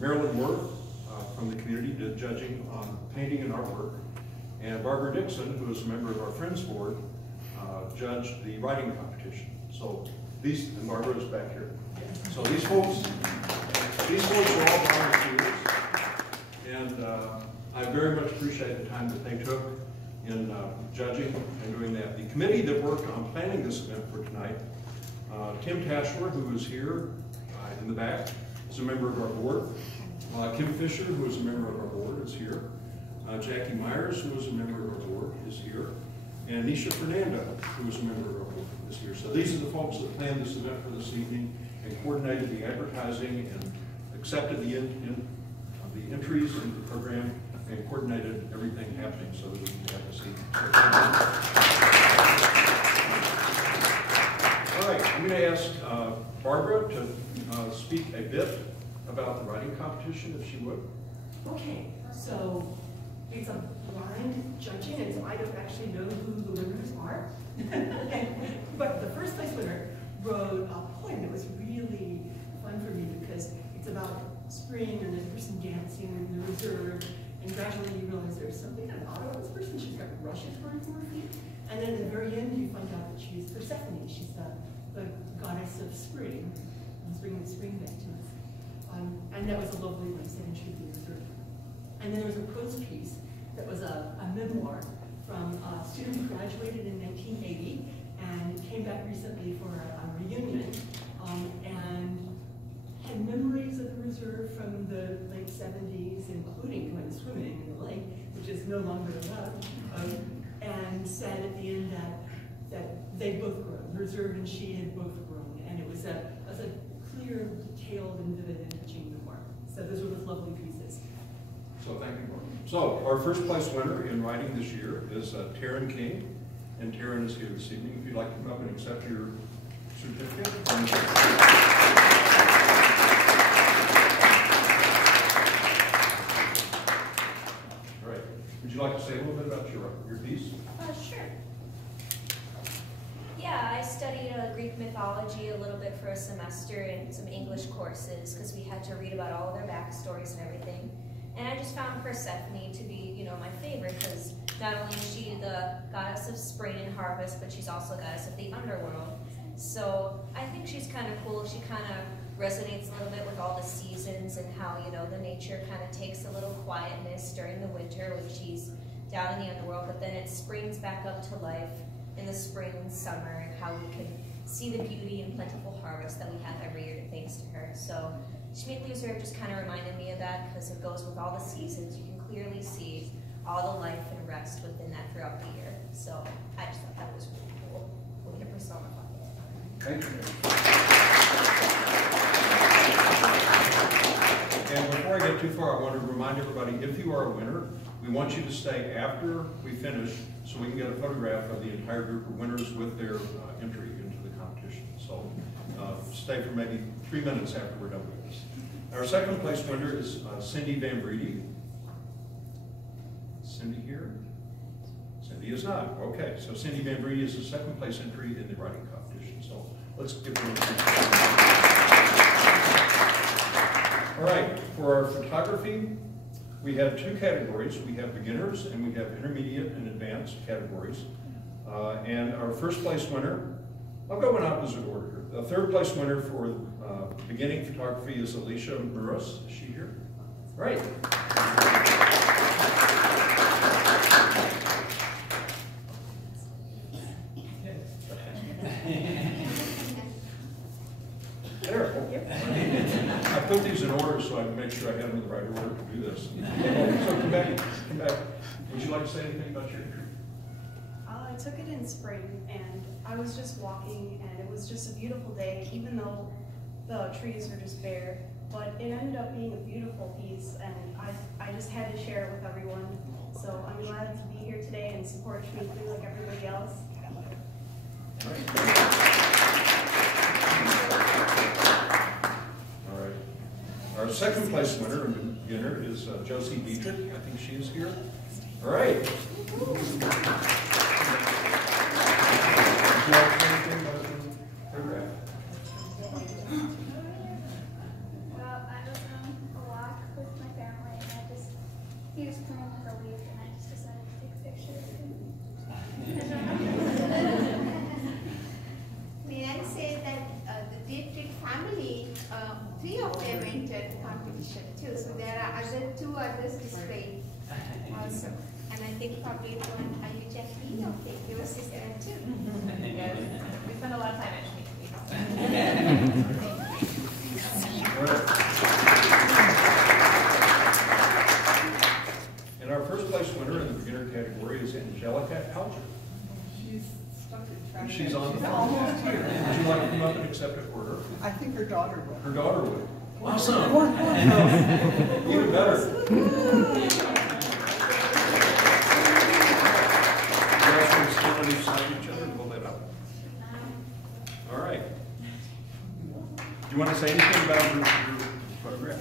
Marilyn Worth from the community did judging on painting and artwork. And Barbara Dixon, who is a member of our Friends Board, judged the writing competition. So these, and Barbara is back here. So these folks are all volunteers. And I very much appreciate the time that they took in judging and doing that. The committee that worked on planning this event for tonight, Tim Tashler, who is here in the back, is a member of our board. Kim Fisher, who is a member of our board, is here. Jackie Myers, who is a member of our board, is here. And Nisha Fernando, who is a member of our board, is here. So these are the folks that planned this event for this evening and coordinated the advertising and accepted the entries into the program and coordinated everything happening so that we can have this evening. All right, I'm going to ask Barbara to speak a bit about the writing competition, if she would. Okay, so it's a blind judging, and so I don't actually know who the winners are. But the first place winner wrote a poem that was really fun for me because it's about spring and this person dancing in the reserve, and gradually you realize there's something about this person. She's got rushes running through her feet, and then at the very end you find out that she's Persephone. She's the goddess of spring, and bringing spring back to us. And that was a lovely one, and should be reserved. And then there was a prose piece that was a memoir from a student who graduated in 1980 and came back recently for a reunion and had memories of the reserve from the late 70s, including going swimming in the lake, which is no longer allowed, and said at the end that they both grown, the reserve and she had both grown, and it was a clear, detailed, and vivid and touching memoir. So those were those lovely pieces. So thank you, Barbara. So our first place winner in writing this year is Taryn King, and Taryn is here this evening. If you'd like to come up and accept your certificate. All right. Would you like to say a little bit about your piece? Sure. Yeah, I studied Greek mythology a little bit for a semester in some English courses because we had to read about all their backstories and everything. And I just found Persephone to be, my favorite because not only is she the goddess of spring and harvest, but she's also goddess of the underworld. So I think she's kind of cool. She kind of resonates a little bit with all the seasons and how, the nature kind of takes a little quietness during the winter when she's down in the underworld, but then it springs back up to life in the spring and summer, and how we can see the beauty and plentiful harvest that we have every year thanks to her. So Schmidt Reserve just kind of reminded me of that because it goes with all the seasons. You can clearly see all the life and rest within that throughout the year. So I just thought that was really cool. Way to personify it. Thank you. And before I get too far, I want to remind everybody, if you are a winner, we want you to stay after we finish so we can get a photograph of the entire group of winners with their entry into the competition. So stay for maybe 3 minutes after we're done with this. Our second place winner is Cindy Van Breedy. Cindy here? Cindy is not. Okay, so Cindy Van Breedy is the second place entry in the writing competition. So let's give her a hand. All right, for our photography, we have two categories. We have beginners and we have intermediate and advanced categories. And our first place winner, I'll go in opposite order. The third place winner for beginning photography is Alicia Muros. Is she here? Right. There. I put these in order so I can make sure I have them in the right order to do this. So come back. Would you like to say anything about your entry? I took it in spring, and I was just walking, and it was just a beautiful day, even though the trees were just bare. But it ended up being a beautiful piece, and I just had to share it with everyone. So I'm glad to be here today and support Schmiedli like everybody else. All right. Our second place winner and beginner is Josie Dietrich. I think she is here. All right. Would you like to say anything about the photograph? Well, I don't know a lot, elemental competition too. So there are two others displayed also. And I think probably one, are you Jackie? Okay, your sister too. Yes, we spend a lot of time actually. And our first place winner in the beginner category is Angelica Alger. She's stuck in And traffic. she's on the phone. almost here. Would you like to come up and accept it for her? I think her daughter will. Her daughter would. Awesome. Even better. You guys can stand on each side of each other and hold that up. All right. Do you want to say anything about your photograph?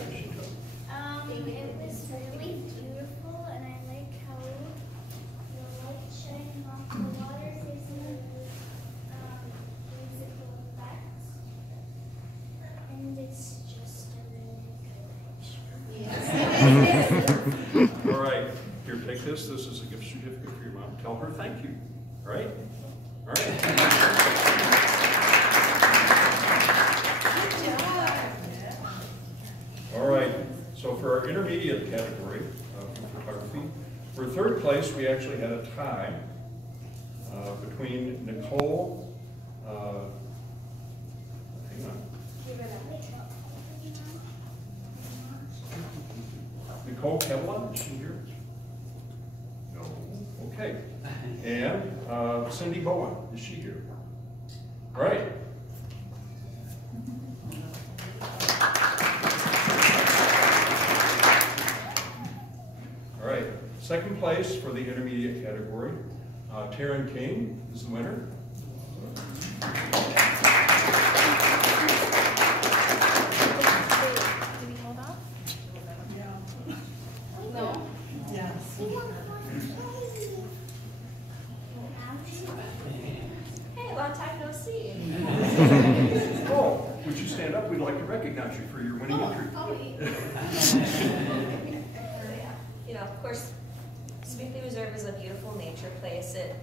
It was really beautiful, and I like how the light shining off the water gives it musical effects. And it's just a really good picture. All right. Here, take this. This is a gift certificate for your mom. Tell her thank you. All right? All right. All right, so for our intermediate category of photography, for third place, we actually had a tie between Nicole, hang on, Nicole Kevlin, is she here? No, okay. And Cindy Bowen, is she here? All right. All right, second place for the intermediate category, Taryn King is the winner. Do we hold off? No? Yes. Hey, long time no see. Oh, would you stand up? We'd like to recognize you for your winning entry. You know, of course, Sweetly Reserve is a beautiful nature place. It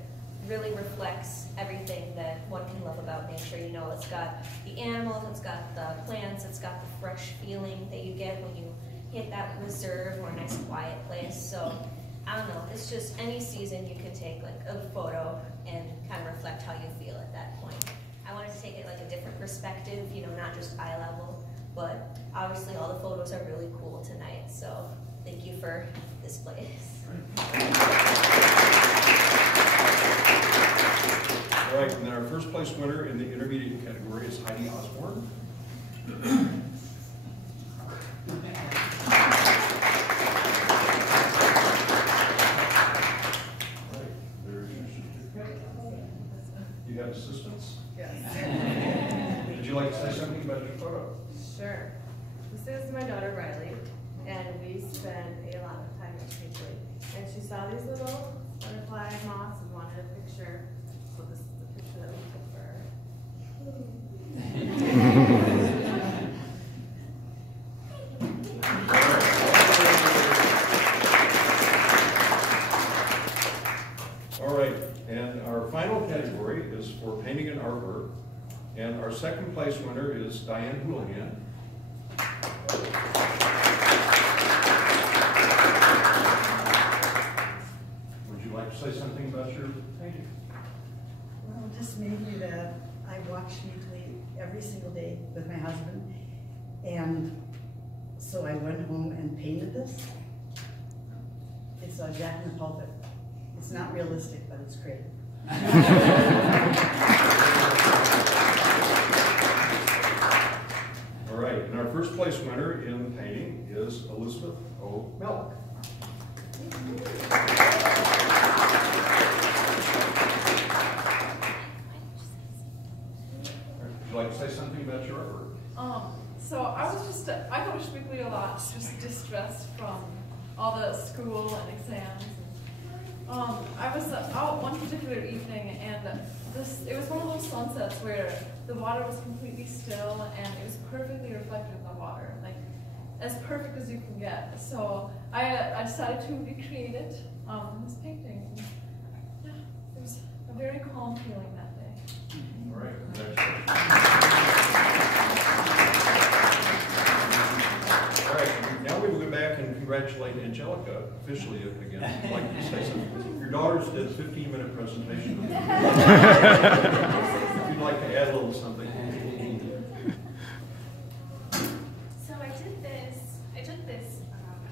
really reflects everything that one can love about nature. You know, it's got the animals, it's got the plants, it's got the fresh feeling that you get when you hit that reserve or a nice quiet place. So, I don't know, it's just any season you can take like a photo and kind of reflect how you feel at that point. I wanted to take it like a different perspective, you know, not just eye level, but obviously all the photos are really cool tonight. So, thank you for this place. All right, and then our first place winner in the intermediate category is Heidi Osborne. You have assistants? Yes. Would you like to say something about your photo? Sure. This is my daughter Riley, and we spend a lot of time at Sweetly. And she saw these little butterfly moths and wanted a picture, so this is the picture that we took for her. All right, and our final category is for painting and artwork. And our second place winner is Diane Houlihan. Would you like to say something about your painting? Well, just mainly that I watch Sweetly every single day with my husband. And so I went home and painted this. It's a Jack in the Pulpit. It's not realistic, but it's great. All right, and our first place winner in painting is Elizabeth O. Melk. Would you like to say something about your artwork? So I go to Sweetly a lot, just distressed from all the school and exams. I was out one particular evening, and it was one of those sunsets where the water was completely still and it was perfectly reflected in the water, like as perfect as you can get. So I decided to recreate it in this painting. Yeah, it was a very calm feeling that day. All right, next. congratulate Angelica officially again. I'd like to say something. Your daughters did a 15-minute presentation. If you'd like to add a little something. So I took this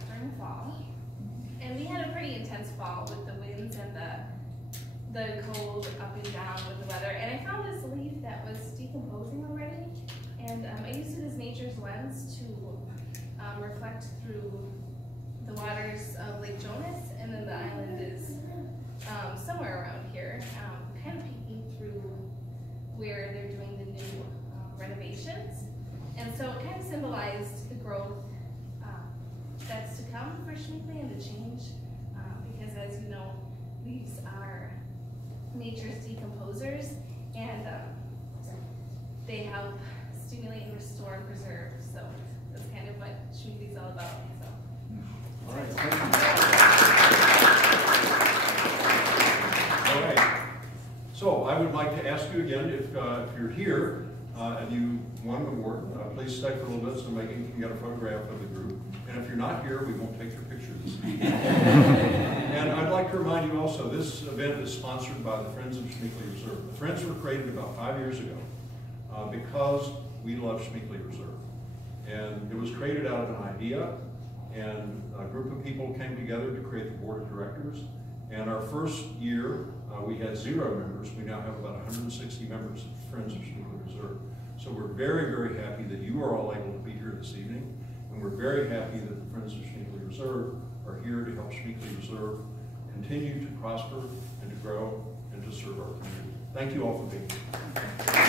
during the fall, and we had a pretty intense fall with the winds and the cold up and down with the weather. And I found this leaf that was decomposing already, and I used it as nature's lens to reflect through the waters of Lake Jonas, and then the island is somewhere around here, kind of peeking through where they're doing the new renovations. And so it kind of symbolized the growth that's to come for Schmeekly and the change, because as you know, leaves are nature's decomposers, and they help stimulate and restore and preserve. So that's kind of what Schmeekly's all about. So. All right, thank you. All right. So I would like to ask you again, if you're here and you won an award, please stay for a little bit so Megan can get a photograph of the group. And if you're not here, we won't take your picture this evening. And I'd like to remind you also, this event is sponsored by the Friends of Schmeekly Reserve. The Friends were created about 5 years ago because we love Schmeekly Reserve. And it was created out of an idea, and a group of people came together to create the board of directors. And our first year, we had 0 members. We now have about 160 members of Friends of Schmeekly Reserve. So we're very, very happy that you are all able to be here this evening. And we're very happy that the Friends of Schmeekly Reserve are here to help Schmeekly Reserve continue to prosper and to grow and to serve our community. Thank you all for being here.